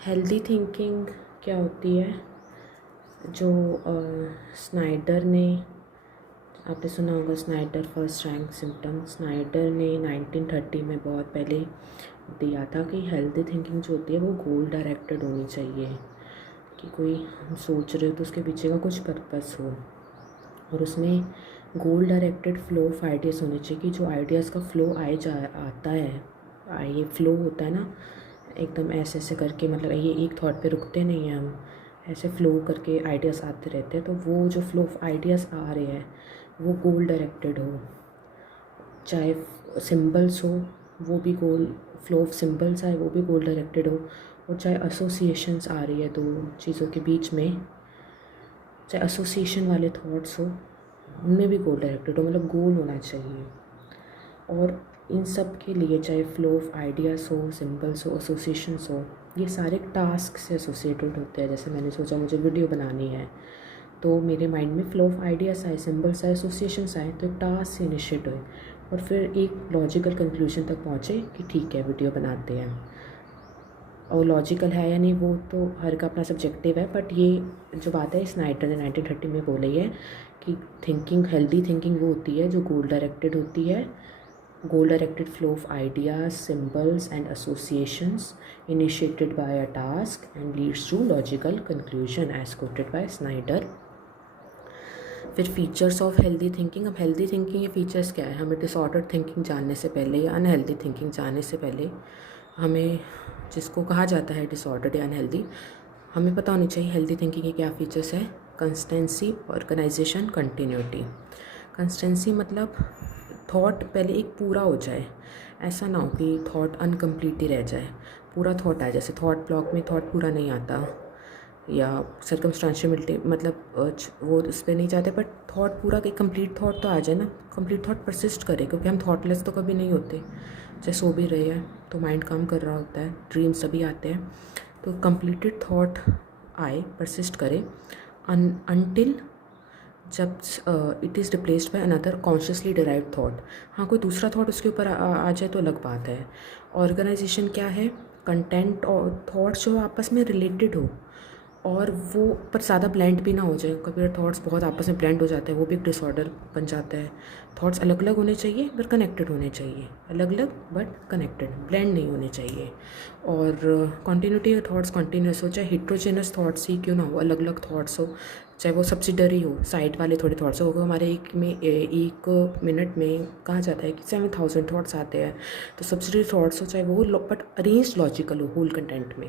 Healthy thinking क्या होती है? जो स्नाइडर ने, आपने सुना होगा Snyder first rank symptom, Snyder ने 1930 में बहुत पहले दिया था कि हेल्दी थिंकिंग जो होती है वो गोल डायरेक्टेड होनी चाहिए, कि कोई हम सोच रहे हो तो उसके पीछे का कुछ पर्पस हो, और उसमें गोल डायरेक्टेड फ्लो ऑफ आइडियाज़ होने चाहिए कि जो आइडियाज़ का फ्लो आता है, ये फ्लो होता है ना, एकदम ऐसे ऐसे करके, मतलब ये एक थॉट पे रुकते नहीं हैं हम, ऐसे फ्लो करके आइडियाज़ आते रहते हैं। तो वो जो फ्लो ऑफ आइडियाज़ आ रहे हैं वो गोल डायरेक्टेड हो, चाहे सिंबल्स हो वो भी गोल, फ्लो ऑफ सिंबल्स आए वो भी गोल डायरेक्टेड हो, और चाहे एसोसिएशंस आ रही है दो चीज़ों के बीच में, चाहे एसोसिएशन वाले थॉट्स हो उनमें भी गोल डायरेक्टेड हो, मतलब गोल होना चाहिए। और इन सब के लिए चाहे फ्लो ऑफ आइडियाज़ हो, सिंबल्स हो, एसोसिएशंस हो, ये सारे टास्क से एसोसिएटेड होते हैं। जैसे मैंने सोचा मुझे वीडियो बनानी है, तो मेरे माइंड में फ्लो ऑफ आइडियाज़ आए, सिंबल्स आए, एसोसिएशंस आए, तो एक टास्क से इनिशिएट हुए और फिर एक लॉजिकल कंक्लूजन तक पहुँचे कि ठीक है वीडियो बनाते हैं। और लॉजिकल है या नहीं वो तो हर का अपना सब्जेक्टिव है, बट ये जो बात है स्नाइडर ने 1930 में बोली है कि थिंकिंग, हेल्दी थिंकिंग वो होती है जो गोल डायरेक्टेड होती है, goal directed flow of ideas, symbols and associations initiated by a task and leads to logical conclusion as quoted by Snyder। फिर फीचर्स ऑफ हेल्दी थिंकिंग। अब हेल्दी थिंकिंग के features क्या है? हमें डिसऑर्डर थिंकिंग जानने से पहले या अनहेल्दी थिंकिंग जानने से पहले, हमें जिसको कहा जाता है डिसऑर्डर या अनहेल्दी, हमें पता होनी चाहिए हेल्दी थिंकिंग के क्या फीचर्स है। Consistency, organisation, continuity. कंसिस्टेंसी मतलब थॉट पहले एक पूरा हो जाए, ऐसा ना हो कि थॉट अनकम्प्लीट ही रह जाए, पूरा थॉट आए। जैसे थॉट ब्लॉक में थॉट पूरा नहीं आता, या सर्कमस्टांशियलिटी, मतलब वो उस पर नहीं चाहते, बट थॉट पूरा, एक कंप्लीट थॉट तो आ जाए ना, कंप्लीट थॉट परसिस्ट करे, क्योंकि हम थॉटलेस तो कभी नहीं होते। चाहे सो भी रहे हैं तो माइंड काम कर रहा होता है, ड्रीम्स सभी आते हैं, तो कंप्लीटेड थॉट आए, परसिस्ट करे अनटिल जब it is replaced by another consciously derived thought. हाँ, कोई दूसरा थॉट उसके ऊपर आ जाए तो अलग बात है। ऑर्गेनाइजेशन क्या है? कंटेंट और थॉट्स जो आपस में रिलेटेड हो, और वो पर ज़्यादा ब्लेंड भी ना हो जाए। कभी थॉट्स बहुत आपस में ब्लेंड हो जाते हैं, वो भी एक डिसऑर्डर बन जाता है। थॉट्स अलग अलग होने चाहिए बट कनेक्टेड होने चाहिए, अलग अलग बट कनेक्टेड, ब्लेंड नहीं होने चाहिए। और कॉन्टीन्यूटी, थॉट्स कॉन्टीन्यूस हो, चाहे हिट्रोजेनस थॉट्स ही क्यों ना हो, अलग अलग थॉट्स हो, चाहे वो सब्सिडरी हो, साइड वाले थोड़े थॉट्स हो। हमारे एक मिनट में कहा जाता है कि 7000 थॉट्स आते हैं, तो सब्सिडरी थॉट्स हो, चाहे वो बट अरेंज लॉजिकल हो होल कंटेंट में।